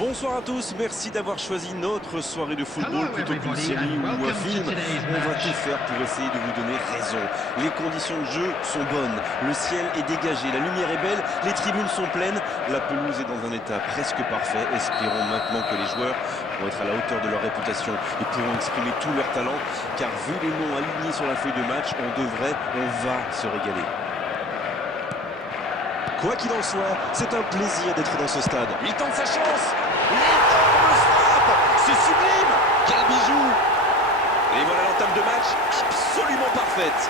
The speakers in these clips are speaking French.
Bonsoir à tous, merci d'avoir choisi notre soirée de football plutôt qu'une série ou un film. On va tout faire pour essayer de vous donner raison. Les conditions de jeu sont bonnes, le ciel est dégagé, la lumière est belle, les tribunes sont pleines, la pelouse est dans un état presque parfait. Espérons maintenant que les joueurs vont être à la hauteur de leur réputation et pourront exprimer tout leur talent, car vu les noms alignés sur la feuille de match, on va se régaler. Quoi qu'il en soit, c'est un plaisir d'être dans ce stade. Il tente sa chance. L'énorme frappe. C'est sublime. Quel bijou. Et voilà l'entame de match absolument parfaite.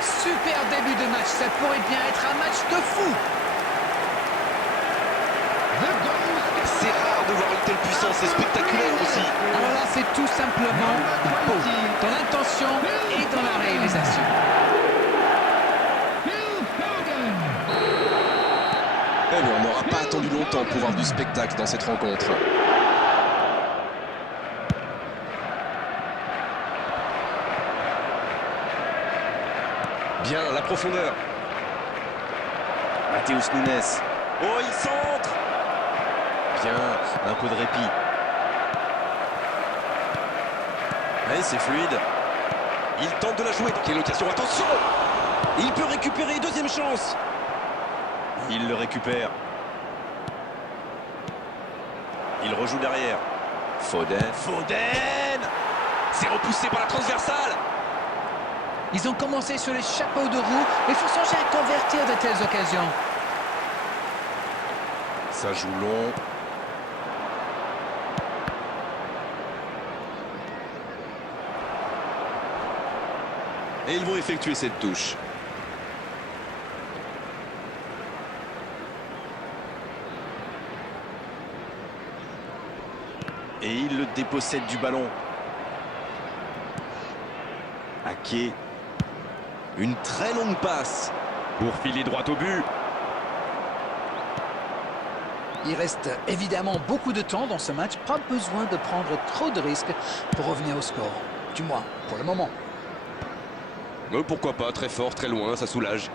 Super début de match. Ça pourrait bien être un match de fou. C'est rare de voir une telle puissance. C'est spectaculaire aussi. Alors là, c'est tout simplement beau. Dans l'intention et dans la réalisation. Eh bien, on n'aura pas attendu longtemps pour voir du spectacle dans cette rencontre. Bien, la profondeur. Matheus Nunes. Oh, il centre. Bien, un peu de répit. Allez, c'est fluide. Il tente de la jouer. Quelle occasion, attention. Il peut récupérer, deuxième chance. Il le récupère. Il rejoue derrière. Foden. C'est repoussé par la transversale. Ils ont commencé sur les chapeaux de roue. Il faut songer à convertir de telles occasions. Ça joue long. Et ils vont effectuer cette touche. Et il le dépossède du ballon. Ake. Une très longue passe pour filer droit au but. Il reste évidemment beaucoup de temps dans ce match. Pas besoin de prendre trop de risques pour revenir au score. Du moins, pour le moment. Pourquoi pas, très fort, très loin, ça soulage.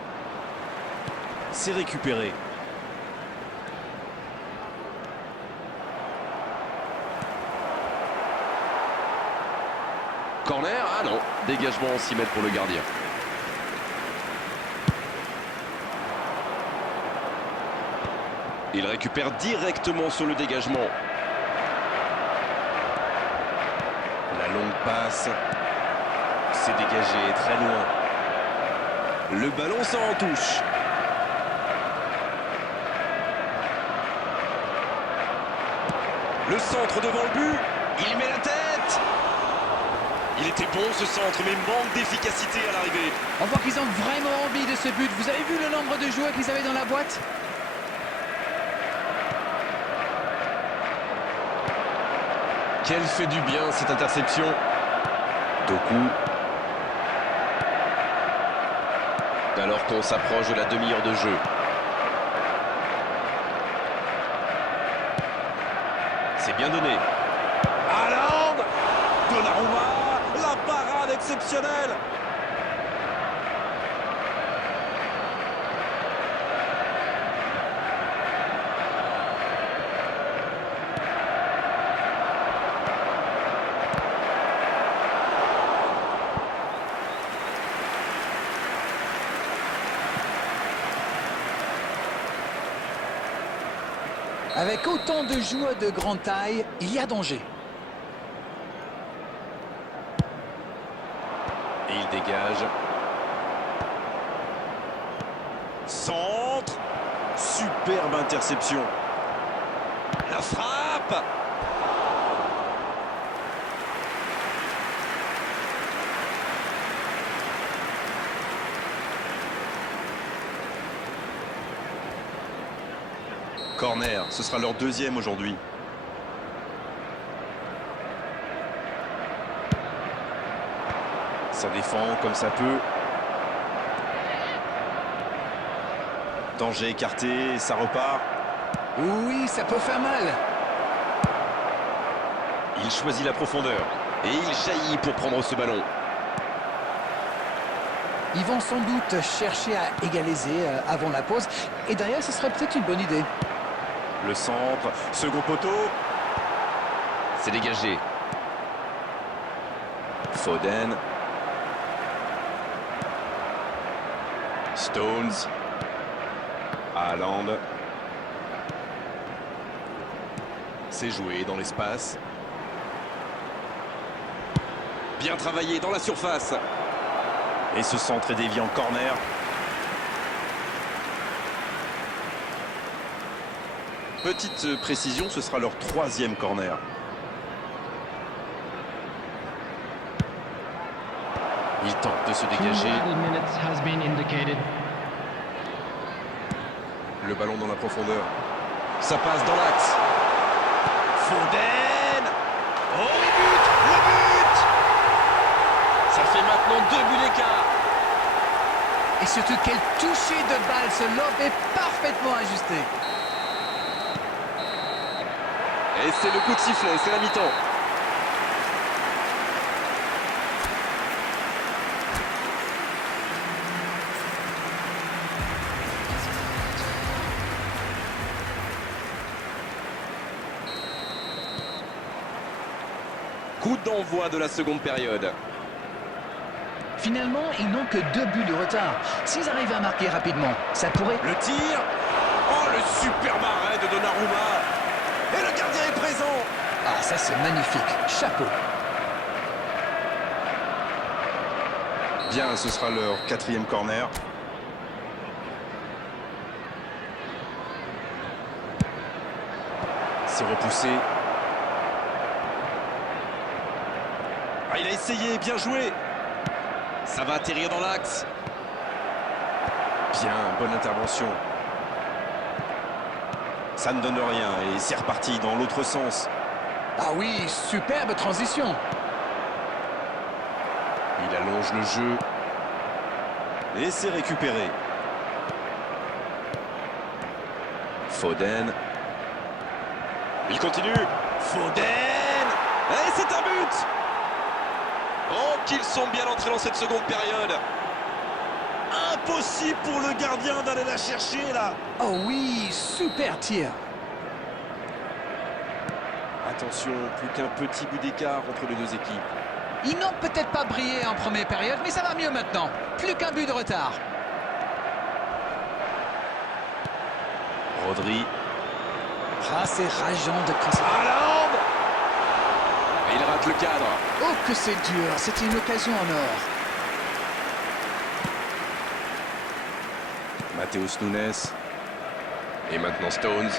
C'est récupéré. Corner, ah non, dégagement en 6 mètres pour le gardien. Il récupère directement sur le dégagement. La longue passe. C'est dégagé très loin. Le ballon sort en touche. Le centre devant le but. Il met la tête. Il était bon ce centre, mais manque d'efficacité à l'arrivée. On voit qu'ils ont vraiment envie de ce but. Vous avez vu le nombre de joueurs qu'ils avaient dans la boîte? Quelle fait du bien cette interception. Doku. Alors qu'on s'approche de la demi-heure de jeu. C'est bien donné. Haaland. Donnarumma. La parade exceptionnelle. Avec autant de joueurs de grande taille, il y a danger. Et il dégage. Centre. Superbe interception. La frappe. Corner, ce sera leur deuxième aujourd'hui. Ça défend comme ça peut. Danger écarté, ça repart. Oui, ça peut faire mal. Il choisit la profondeur. Et il jaillit pour prendre ce ballon. Ils vont sans doute chercher à égaliser avant la pause. Et derrière, ce serait peut-être une bonne idée. Le centre, second poteau. C'est dégagé. Foden. Stones. Haaland. C'est joué dans l'espace. Bien travaillé dans la surface. Et ce centre est dévié en corner. Petite précision, ce sera leur 3e corner. Il tente de se dégager. Le ballon dans la profondeur. Ça passe dans l'axe. Foden. Oh, le but! Le but! Ça fait maintenant 2 buts d'écart. Et surtout, quel toucher de balle. Ce lob est parfaitement ajusté. Et c'est le coup de sifflet, c'est la mi-temps. Coup d'envoi de la seconde période. Finalement, ils n'ont que 2 buts de retard. S'ils arrivent à marquer rapidement, ça pourrait... Le tir. Oh, le superbe arrêt de Donnarumma. Et le gardien est présent. Ah, ça c'est magnifique. Chapeau. Bien, ce sera leur 4e corner. C'est repoussé. Ah, il a essayé, bien joué. Ça va atterrir dans l'axe. Bien, bonne intervention. Ça ne donne rien et c'est reparti dans l'autre sens. Ah oui, superbe transition. Il allonge le jeu. Et c'est récupéré. Foden. Il continue. Foden. Et c'est un but. Oh, qu'ils sont bien entrés dans cette seconde période. Impossible pour le gardien d'aller la chercher là. Oh oui, super tir. Attention, plus qu'un petit but d'écart entre les deux équipes. Ils n'ont peut-être pas brillé en première période, mais ça va mieux maintenant. Plus qu'un but de retard. Rodri. Ah, c'est rageant de presser. Haaland. Et il rate le cadre. Oh, que c'est dur. C'était une occasion en or. Matheus Nunes. Et maintenant Stones.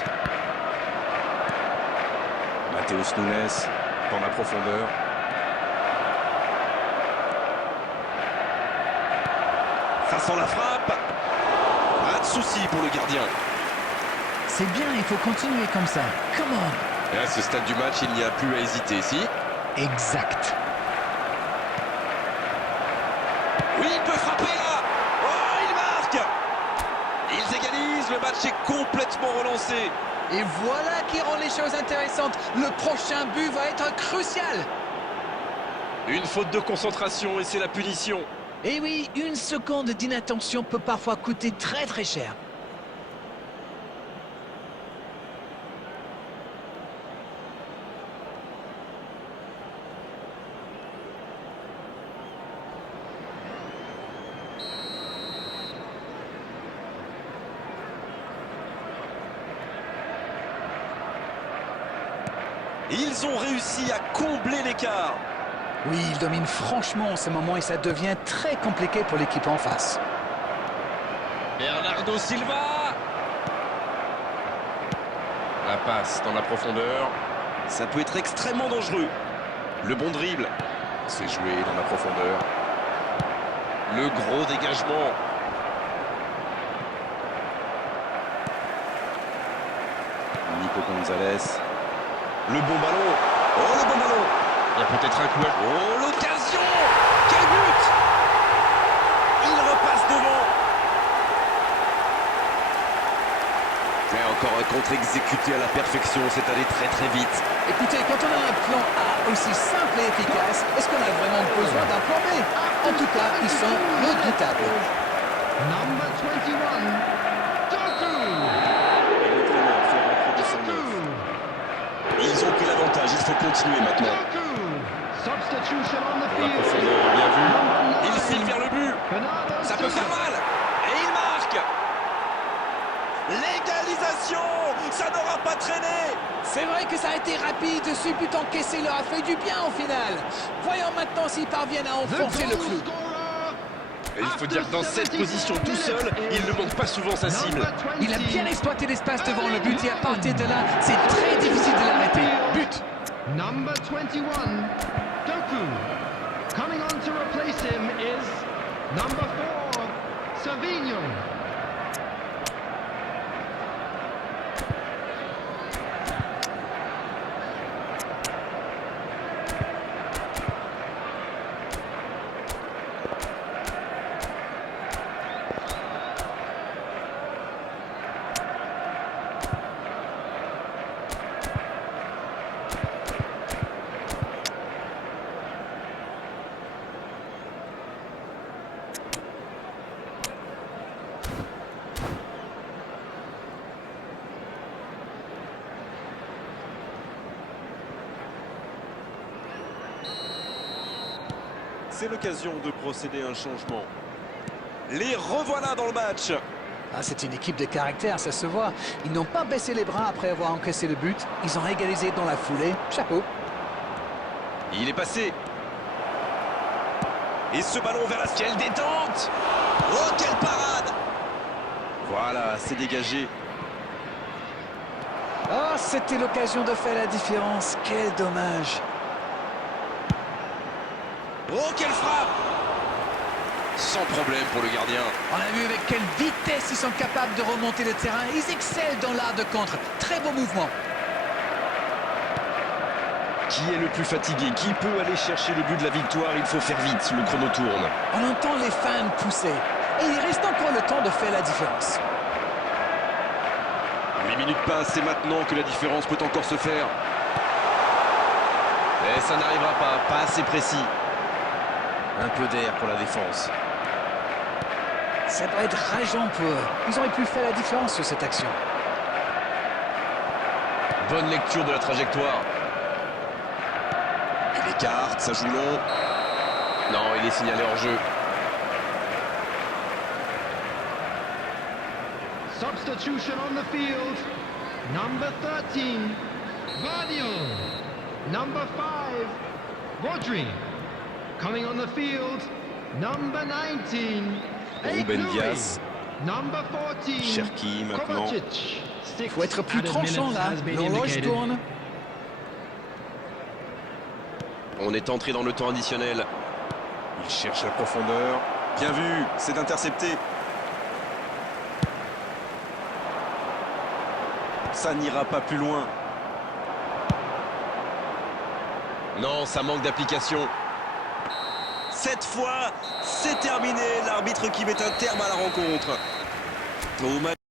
Matheus Nunes dans la profondeur. Ça sent la frappe. Pas de souci pour le gardien. C'est bien, il faut continuer comme ça. Come on. Et à ce stade du match, il n'y a plus à hésiter, si. Exact. Oui, il peut frapper là. Oh, il marque. Ils égalisent, le match est complètement relancé. Et voilà qui rend les choses intéressantes. Le prochain but va être crucial. Une faute de concentration et c'est la punition. Et oui, une seconde d'inattention peut parfois coûter très très cher. Ils ont réussi à combler l'écart. Oui, ils dominent franchement en ce moment et ça devient très compliqué pour l'équipe en face. Bernardo Silva. La passe dans la profondeur. Ça peut être extrêmement dangereux. Le bon dribble. C'est joué dans la profondeur. Le gros dégagement. Nico Gonzalez. Le bon ballon. Oh, le bon ballon. Il y a peut-être un coup. Oh, l'occasion. Quel but. Il repasse devant. Et encore un contre exécuté à la perfection. C'est allé très très vite. Écoutez, quand on a un plan A aussi simple et efficace, est-ce qu'on a vraiment besoin d'un plan B? En tout cas, ils sont redoutables. Number 21, Doku. L'entraîneur fait rentrer de son faut continuer maintenant. La profondeur, bien vu. Il file vers le but. Ça peut faire mal. Et il marque. L'égalisation. Ça n'aura pas traîné. C'est vrai que ça a été rapide, ce but encaissé leur a fait du bien au final. Voyons maintenant s'ils parviennent à enfoncer le clou. Et il faut dire que dans cette position tout seul, il ne manque pas souvent sa cible. Il a bien exploité l'espace devant le but et à partir de là, c'est très difficile de l'arrêter. But. Number 21, Doku. Coming on to replace him is number 4, Savinho. C'est l'occasion de procéder à un changement. Les revoilà dans le match. Ah, c'est une équipe de caractère, ça se voit. Ils n'ont pas baissé les bras après avoir encaissé le but. Ils ont égalisé dans la foulée. Chapeau. Il est passé. Et ce ballon vers la... Quelle détente! Oh, quelle parade! Voilà, c'est dégagé. Oh, c'était l'occasion de faire la différence. Quel dommage. Oh, quelle frappe! Sans problème pour le gardien. On a vu avec quelle vitesse ils sont capables de remonter le terrain. Ils excellent dans l'art de contre. Très beau mouvement. Qui est le plus fatigué? Qui peut aller chercher le but de la victoire? Il faut faire vite, le chrono tourne. On entend les fans pousser. Et il reste encore le temps de faire la différence. Les minutes passent, c'est maintenant que la différence peut encore se faire. Et ça n'arrivera pas assez précis. Un peu d'air pour la défense. Ça doit être rageant pour eux. Ils auraient pu faire la différence sur cette action. Bonne lecture de la trajectoire. Il écarte, ça joue long. Non, il est signalé hors jeu. Substitution on the field. Number 13, Vadio. Number 5, Rodri. Coming on the field, number 19, Ruben Dias. Number 14, Cherki maintenant. Kovacic. Il faut être plus tranchant là. L'horloge tourne. On est entré dans le temps additionnel. Il cherche la profondeur. Bien vu, c'est intercepté. Ça n'ira pas plus loin. Non, ça manque d'application. Cette fois, c'est terminé. L'arbitre qui met un terme à la rencontre. Au match.